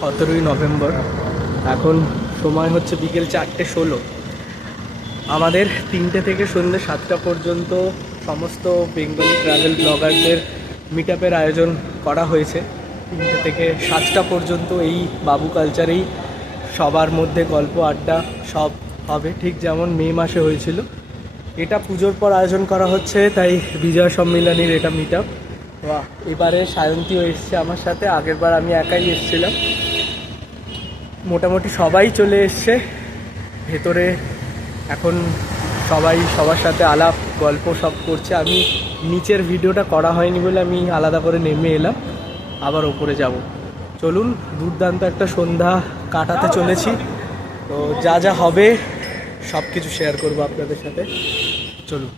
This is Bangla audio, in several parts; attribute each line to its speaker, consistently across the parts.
Speaker 1: সতেরোই নভেম্বর। এখন সময় হচ্ছে বিকেল চারটে ষোলো। আমাদের তিনটে থেকে সন্ধ্যে সাতটা পর্যন্ত সমস্ত বেঙ্গলি ট্রাভেল ব্লগারদের মিট আয়োজন করা হয়েছে। তিনটে থেকে সাতটা পর্যন্ত এই বাবু কালচারেই সবার মধ্যে গল্প, আড্ডা সব হবে। ঠিক যেমন মে মাসে হয়েছিল। এটা পুজোর পর আয়োজন করা হচ্ছে, তাই বিজয় সম্মিলনীর এটা মিট আপ এবারে সায়ন্তীও এসছে আমার সাথে। আগেরবার আমি একাই এসেছিলাম। মোটামুটি সবাই চলে এসছে। ভেতরে এখন সবাই সবার সাথে আলাপ, গল্প সব করছে। আমি নিচের ভিডিওটা করা হয়নি বলে আমি আলাদা করে নেমে এলাম। আবার ওপরে যাব। চলুন, দুর্দান্ত একটা সন্ধ্যা কাটাতে চলেছি। তো যা যা হবে সব কিছু শেয়ার করব আপনাদের সাথে। চলুন।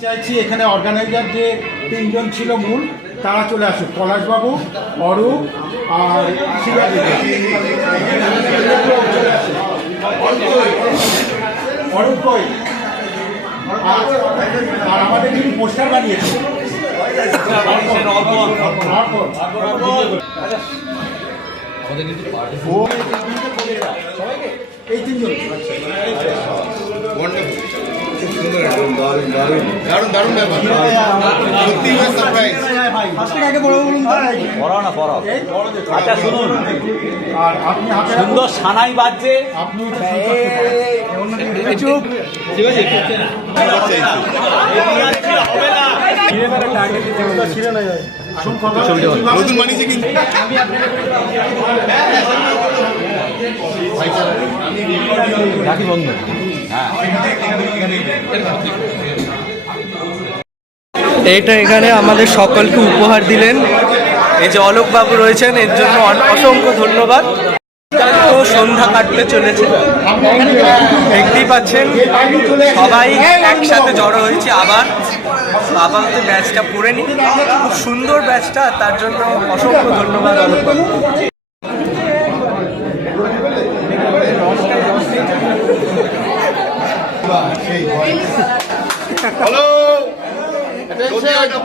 Speaker 2: চাইছি এখানে অর্গানাইজার যে তিনজন ছিল মূল তারা চলে আসুক। পলাশবাবু অরূপ আর শিবাজি অরূপ কই? আর আমাদের যিনি পোস্টার বানিয়েছে ও এই তিনজন
Speaker 3: দারুণ দারুণ ব্যাপার সত্যি সারপ্রাইজ
Speaker 4: পড়াও না পড়াও আচ্ছা শুনুন
Speaker 2: আর আপনি হাতে
Speaker 4: সুন্দর সানাই বাজছে
Speaker 2: আপনি চুপ
Speaker 1: এইটা এখানে আমাদের সকলকে উপহার দিলেন। এই যে অলোক বাবু রয়েছেন, এর জন্য অসংখ্য ধন্যবাদ। সন্ধ্যা কাটতে চলেছে। দেখতেই পাচ্ছেন, সবাই একসাথে জড়ো হয়েছে। আবার আপাতত ব্যাচটা পরে নি। খুব সুন্দর ব্যাচটা, তার জন্য অসংখ্য ধন্যবাদ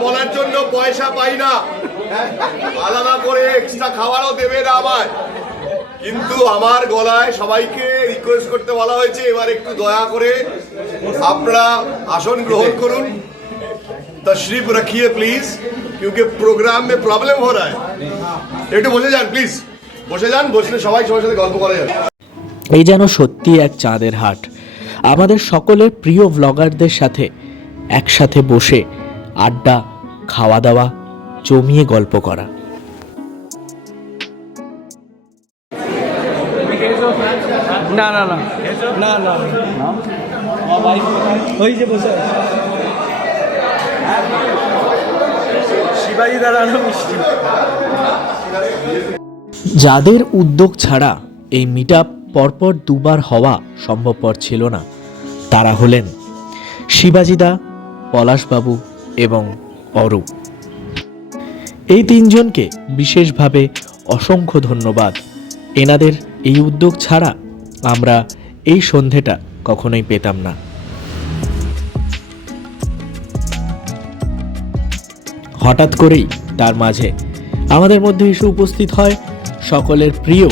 Speaker 3: বলার জন্য পয়সা পাই না। আলাদা করে এক্সট্রা খাবারও দেবে না আমায়। কিন্তু আমার গলায় সবাইকে রিকোয়েস্ট করতে বলা হয়েছে এবার একটু দয়া করে আপনারা আসন গ্রহণ করুন तशरीफ रखिए प्लीज क्योंकि प्रोग्राम में प्रॉब्लम हो रहा है একটু বসে যান প্লিজ বসে যান বসলে সবাই সবার সাথে গল্প করা যাবে
Speaker 5: এই যেন সত্যি এক চাঁদের হাট আমাদের সকলের প্রিয় ভ্লগারদের সাথে একসাথে বসে আড্ডা খাওয়া দাওয়া জমিয়ে গল্প করা
Speaker 1: না না না। না না ওই যে বসে শিবাজি দাঁড়ানো মিষ্টি।
Speaker 5: যাদের উদ্যোগ ছাড়া এই মিট আপ পরপর দুবার হওয়া সম্ভবপর ছিল না তারা হলেন শিবাজিদা পলাশবাবু এবং অরূপ। এই তিনজনকে বিশেষভাবে অসংখ্য ধন্যবাদ। এনাদের এই উদ্যোগ ছাড়া আমরা এই সন্ধেটা কখনোই পেতাম না। হঠাৎ করেই তার মাঝে আমাদের মধ্যে এসে উপস্থিত হয় সকলের প্রিয়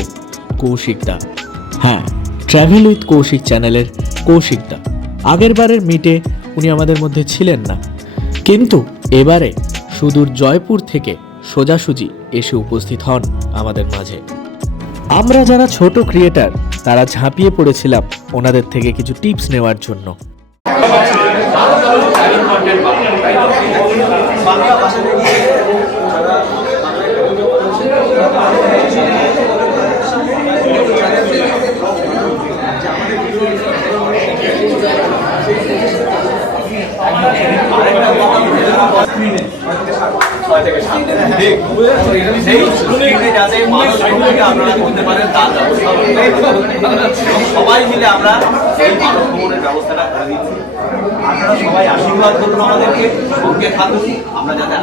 Speaker 5: কৌশিকদা। হ্যাঁ ট্র্যাভেল উইথ কৌশিক চ্যানেলের কৌশিকদা। আগের বারের মিটে উনি আমাদের মধ্যে ছিলেন না। কিন্তু এবারে সুদূর জয়পুর থেকে সোজাসুজি এসে উপস্থিত হন আমাদের মাঝে। আমরা যারা ছোট ক্রিয়েটার তারা ঝাঁপিয়ে পড়েছিলাম ওনাদের থেকে কিছু টিপস নেওয়ার জন্য।
Speaker 4: সবাই মিলে আমরা আপনারা সবাই আশীর্বাদ করুন আমাদেরকে, সঙ্গে থাকুন। আমরা যাতে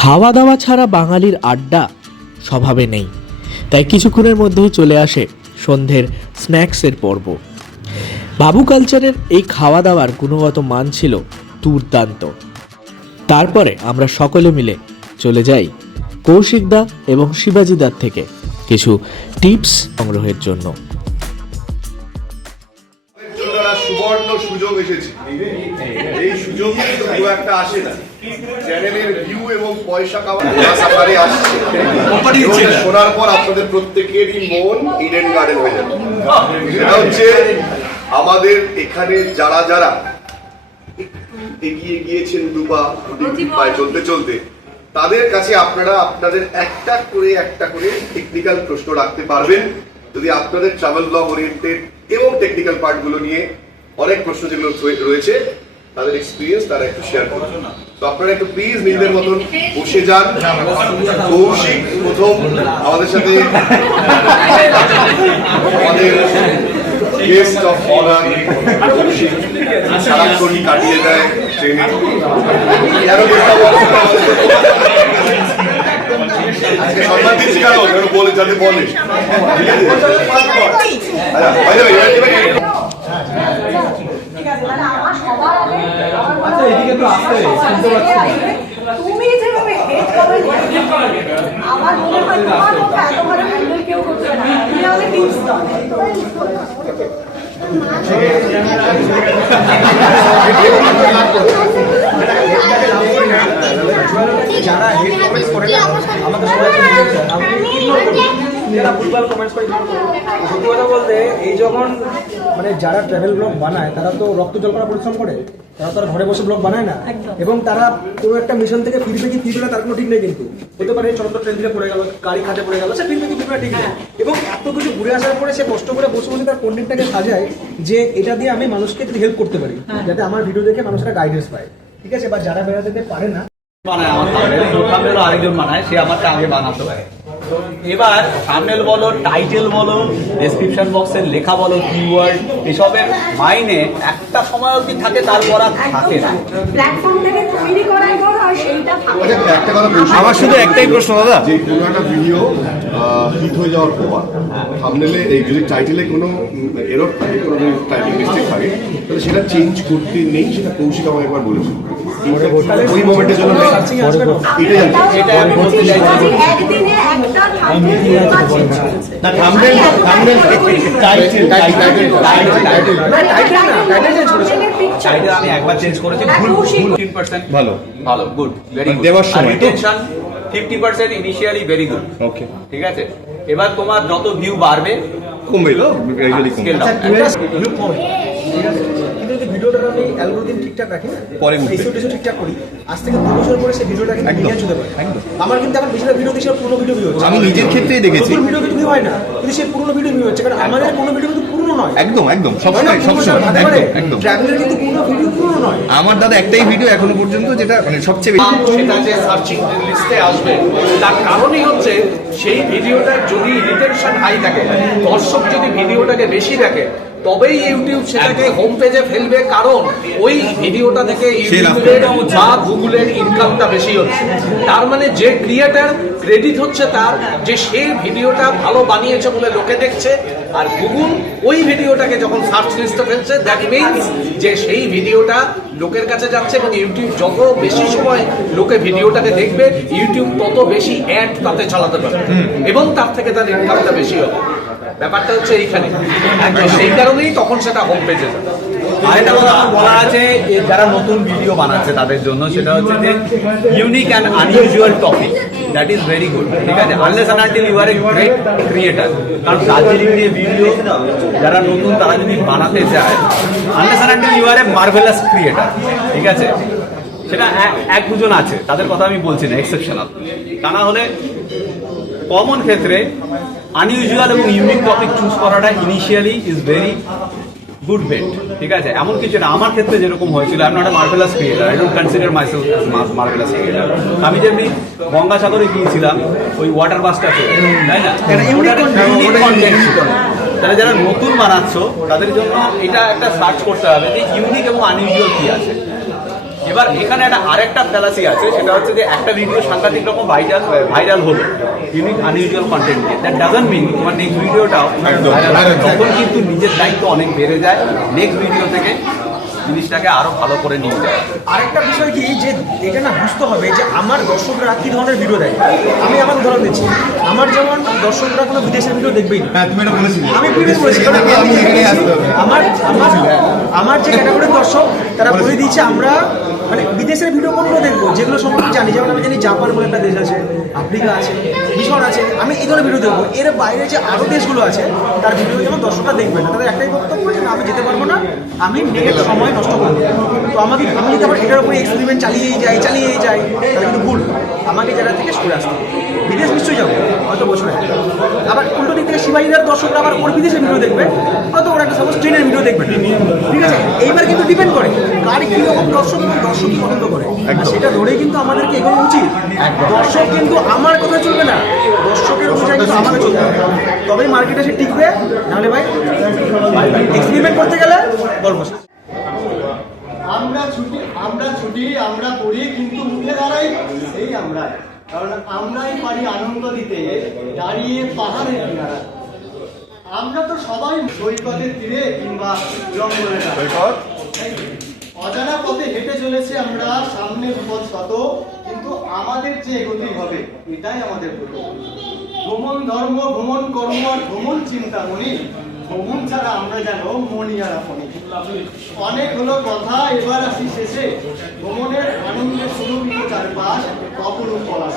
Speaker 5: খাওয়া দাওয়া ছাড়া বাঙালির আড্ডা স্বভাবে নেই। তাই কিছুক্ষণের মধ্যেই চলে আসে সন্ধ্যের স্ন্যাক্সের পর্ব। বাবু কালচারের এই খাওয়া দাওয়ার গুণগত মান ছিল দুর্দান্ত। তারপরে আমরা সকলে মিলে চলে যাই কৌশিকদা এবং শিবাজিদার থেকে কিছু টিপস সংগ্রহের জন্য।
Speaker 3: সুবর্ণ সুযোগ এসেছে। এই সুযোগ কিন্তু খুব একটা আসে না। চ্যানেলের ভিউ এবং পয়সা আসছে। শোনার পর আপনাদের প্রত্যেকেরই মন ইডেন গার্ডেন হয়ে যাবে। সেটা হচ্ছে আমাদের এখানে যারা যারা একটু এগিয়ে গিয়েছেন দুপা দুটি পায়ে চলতে চলতে তাদের কাছে আপনারা আপনাদের একটা করে একটা করে টেকনিক্যাল প্রশ্ন রাখতে পারবেন। যদি আপনাদের ট্রাভেল ব্লগ ওরিয়েন্টেড এবং টেকনিক্যাল পার্টগুলো নিয়ে অনেক প্রশ্ন যেগুলো রয়ে- রয়েছে তাদের এক্সপিরিয়েন্স তারা একটু শেয়ার করবেন তো আপনারা একটু প্লিজ নিজেদের মতন বসে যান। কৌশিক প্রথম আমাদের সাথে। গেস্ট অফ অনার কৌশিক সারাক্ষণ কাটিয়ে দেয় ট্রেনে। অফ অনার আজকে সম্মান দিচ্ছি কেন বলে যাতে বলে। আচ্ছা,
Speaker 6: আচ্ছা এদিকে তো আসতে শুনতে পাচ্ছি
Speaker 7: তুমি কমেন্ট আমার মনে হয় তোমার মতো এত ভালো হ্যান্ডেল কেউ করতে না। তুমি আমাকে টিপস দাও।
Speaker 6: যারা হেড করে না আমাদের যারা ফুটবল কমেন্টস করে সত্যি কথা বলতে এই যখন মানে যারা ট্রাভেল ব্লগ বানায় তারা তো রক্ত জল করা পরিশ্রম করে। তারা তো আর ঘরে বসে ব্লগ বানায় না। এবং তারা কোনো একটা মিশন থেকে ফিরবে কি ফিরবে না তার কোনো ঠিক নেই কিন্তু। হতে পারে চলন্ত ট্রেন থেকে পড়ে গেল গাড়ি খাটে পড়ে গেল সে ফিরবে কি ফিরবে ঠিক নেই। এবং এত কিছু ঘুরে আসার পরে সে কষ্ট করে বসে বসে তার কন্টেন্টটাকে সাজায় যে এটা দিয়ে আমি মানুষকে হেল্প করতে পারি যাতে আমার ভিডিও দেখে মানুষরা গাইডেন্স পায়। ঠিক আছে বা যারা বেড়াতে যেতে পারে না
Speaker 4: বানায় আমার থাম্বনেল থাম্বনেল আরেকজন বানায় সে আমারটা আগে বানাতো তো এবার থাম্বনেল বলো টাইটেল বলো ডেসক্রিপশন বক্সের লেখা বলো কিওয়ার্ড এসবের মাইনে একটা সময় অবধি থাকে তারপর আর থাকে না।
Speaker 7: প্ল্যাটফর্ম থেকে তৈরি করাই বড় আর সেইটা থাকে
Speaker 3: আচ্ছা, একটা কথা বলছি।
Speaker 8: আমার শুধু একটাই প্রশ্ন দাদা।
Speaker 3: যে কোনো একটা ভিডিও হিট হয়ে যাওয়ার পর থাম্বনেলে এই যদি টাইটেলে কোনো এরর থাকে কোনো টাইপিং মিস্টেক থাকে তাহলে সেটা চেঞ্জ করতে নেই সেটা কৌশিক আমাকে একবার বলেছিল ওই মোমেন্টের জন্য নেই।
Speaker 6: সার্চিং আসবে না
Speaker 3: এটাই জানতে চাই।
Speaker 4: এটা আমি বলতে চাইছি।
Speaker 7: একদিনে একটা থাম্বনেল নির্বাচন চলছে
Speaker 8: না thumbnail thumbnail title title title
Speaker 4: title আমি একবার চেঞ্জ করেছি ভুল ভুল 15%
Speaker 8: ভালো।
Speaker 4: ভালো গুড ভেরি গুড
Speaker 8: দেওয়ার সময় তো?
Speaker 4: Retention 50% initially very good
Speaker 8: okay
Speaker 4: ঠিক আছে? এবার তোমার যত ভিউ বাড়বে
Speaker 8: কমবে তো গ্র্যাজুয়ালি কমবে।
Speaker 6: ভিডিওটা আমি অ্যালগোরিদম ঠিকঠাক রাখি না?
Speaker 8: পরে
Speaker 6: ঠিকঠাক করি। আজ থেকে দু বছর পরে সেই ভিডিওটা কিন্তু
Speaker 8: একদম,
Speaker 6: নিয়ে যেতে পারে। আমার কিন্তু এখন বেশিরভাগ ভিডিও দেখছি পুরোনো ভিডিও ভিউ হচ্ছে।
Speaker 8: আমি নিজের ক্ষেত্রেই দেখেছি।
Speaker 6: ভিডিও কিন্তু হয় না কিন্তু সেই পুরোনো ভিডিও ভিউ হচ্ছে। কারণ আমাদের কোনো ভিডিও কিন্তু পুরনো নয়।
Speaker 8: একদম একদম সবসময় সবসময় একদম একদম।
Speaker 6: ট্রাভেলের কিন্তু কোনো ভিডিও পুরনো নয়।
Speaker 8: আমার দাদা একটাই ভিডিও এখনও পর্যন্ত যেটা মানে সবচেয়ে বেশি
Speaker 9: সেটা যে সার্চিং লিস্টে আসবে তার কারণই হচ্ছে সেই ভিডিওটার যদি রিটেনশন হাই থাকে দর্শক যদি ভিডিওটাকে বেশি দেখে তবেই ইউটিউব সেটাকে হোম পেজে ফেলবে কারণ ওই ভিডিওটা থেকে ইউটিউবের বা গুগলের ইনকামটা বেশি হচ্ছে। তার মানে যে ক্রিয়েটার ক্রেডিট হচ্ছে তার যে সেই ভিডিওটা ভালো বানিয়েছে বলে লোকে দেখছে আর গুগল ওই ভিডিওটাকে যখন সার্চ লিস্টে ফেলছে দ্যাট মিনস যে সেই ভিডিওটা লোকের কাছে যাচ্ছে এবং ইউটিউব যত বেশি সময় লোকে ভিডিওটাকে দেখবে ইউটিউব তত বেশি অ্যাড তাতে চালাতে পারবে। এবং তার থেকে তার ইনকামটা বেশি হবে। ব্যাপারটা হচ্ছে এইখানে। সেই কারণেই তখন সেটা হোম পেজে যাবে।
Speaker 4: আরেকটা কথা বলা আছে যারা নতুন ভিডিও বানাচ্ছে তাদের জন্য, সেটা হচ্ছে যে unique and unusual topic that is very good ঠিক আছে? Unless and until you are a great creator কারণ দার্জিলিং নিয়ে ভিডিও যারা নতুন, তারা যদি বানাতে চায় unless and until you are a marvellous creator ঠিক আছে? সেটা এক দুজন আছে, তাদের কথা আমি বলছি না এক্সেপশনাল তা না হলে কমন ক্ষেত্রে আনইউজুয়াল এবং ইউনিক টপিক চুজ করাটা initially is very good bet ঠিক আছে? এমন কিছু না আমার ক্ষেত্রে যেরকম হয়েছিল আমি not a marvellous creator I don't consider myself marvellous creator আমি যেমনি গঙ্গাসাগরে গিয়েছিলাম ওই ওয়াটার বাসটাতে তাই না? তাহলে যারা নতুন বানাচ্ছ তাদের জন্য এটা একটা সার্চ করতে হবে যে ইউনিক এবং আনইউজুয়াল কি আছে। এবার এখানে একটা আরেকটা ফ্যালাসি আছে সেটা হচ্ছে যে একটা ভিডিও সাংঘাতিক রকম ভাইরাল ভাইরাল হলো ইউনিক আনইউজুয়াল কন্টেন্ট দিয়ে দ্যাট ডাজন্ট মিন তোমার নেক্সট ভিডিওটাও তখন কিন্তু নিজের দায়িত্ব অনেক বেড়ে যায়। নেক্সট ভিডিও থেকে জিনিসটাকে আরও ভালো করে নিয়ে যায়
Speaker 6: আরেকটা বিষয় কি যে এটা না বুঝতে হবে যে আমার দর্শকরা কি ধরনের ভিডিও দেয়? আমি আমার উদাহরণ দিচ্ছি আমার যেমন দর্শকরা কোনো বিদেশের ভিডিও দেখবেই না।
Speaker 8: হ্যাঁ তুমি এটা বলেছিলে।
Speaker 6: আমি প্রিভিয়াস বলেছি আমার আমার যে ক্যাটাগরির দর্শক তারা বলে দিয়েছে, আমরা মানে বিদেশের ভিডিও কোনগুলো দেখব? যেগুলো সম্পর্কে জানি। যেমন আমি জানি জাপান বলে একটা দেশ আছে, আফ্রিকা আছে মিশর আছে। আমি এই ধরনের ভিডিও দেখব। এর বাইরে যে আরও দেশগুলো আছে, তার ভিডিও যেমন দর্শকরা দেখবে না। তাদের একটাই বক্তব্য যে আমি যেতে পারব না। আমি নেট সময় নষ্ট করব। তো আমাকে আমি যদি আবার এটার উপরে এক্সপেরিমেন্ট চালিয়েই যাই চালিয়েই যাই, তাহলে কিন্তু ভুল। আমাকে জায়গা থেকে সরে আসতে হবে। বিদেশ নিশ্চয়ই যাব হয়তো বছরে। আবার উল্টো দিক থেকে শিবাইদার দর্শকরা আবার ওর বিদেশের ভিডিও দেখবে হয়তো ওরা একটা সাপোজ ট্রেনের ভিডিও দেখবে। ঠিক আছে? এইবার কিন্তু ডিপেন্ড করে কার কীরকম দর্শক এবং দর্শক কি পছন্দ করে। সেটা ধরেই কিন্তু আমাদেরকে এগোনো উচিত। দর্শক কিন্তু আমার কথা চলবে না দর্শকের অনুযায়ী কিন্তু আমাকে চলবে তবেই মার্কেটে সে টিকবে নাহলে ভাই এক্সপেরিমেন্ট করতে গেলে গল্প।
Speaker 10: আমরা ছুটি আমরা ছুটি আমরা পড়ি কিন্তু উঠে দাঁড়াই সেই আমরা কারণ আমরাই পারি আনন্দ দিতে দাঁড়িয়ে পাহাড়ের কিনারা। আমরা তো সবাই সৈকতের তীরে কিংবা জঙ্গলের সৈকত? অজানা পথে হেঁটে চলেছে আমরা সামনের পথ শত কিন্তু আমাদের যে গতি হবে এটাই আমাদের গতি। ভ্রমণ ধর্ম ভ্রমণ কর্ম আর ভ্রমণ চিন্তামণি ভ্রমণ ছাড়া আমরা যেন মনি আর আপনি। অনেক হলো কথা এবার আসি শেষে। ভ্রমণের আনন্দে সুরভিত চারপাশ অপরূপ হয়তো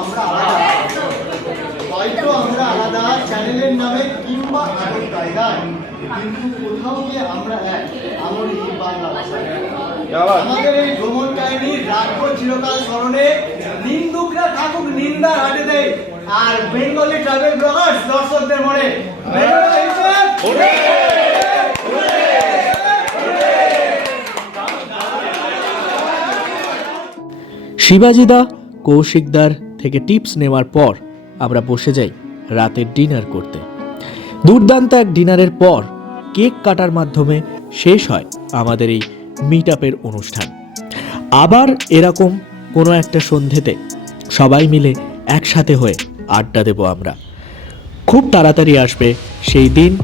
Speaker 10: আমরা আলাদা। হয়তো আমরা আলাদা চ্যানেলের নামে কিংবা আলোর কায়দায় কিন্তু কোথাও গিয়ে আমরা এক আমার এই বাংলা আমাদের এই ভ্রমণ কাহিনী রাখব চিরকাল স্মরণে। নিন্দুকরা থাকুক নিন্দার হাটে দেয় আর বেঙ্গলি ট্রাভেল ব্লগার্স দর্শকদের মনে।
Speaker 5: শিবাজিদা কৌশিকদার টিপস নেওয়ার পর আমরা বসে যাই রাতের ডিনার করতে। দুর্দান্ত এক ডিনারের পর কেক কাটার মাধ্যমে শেষ হয় আমাদের এই মিট আপের অনুষ্ঠান। আবার এরকম কোনো একটা সন্ধেতে সবাই মিলে একসাথে হয়ে আড্ডা দেব আমরা। খুব তাড়াতাড়ি আসবে সেই দিন,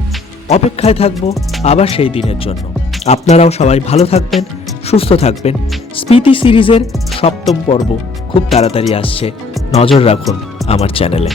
Speaker 5: অপেক্ষায় থাকব আবার সেই দিনের জন্য। আপনারাও সবাই ভালো থাকবেন, সুস্থ থাকবেন। স্মৃতি সিরিজের সপ্তম পর্ব খুব তাড়াতাড়ি আসছে। নজর রাখুন আমার চ্যানেলে।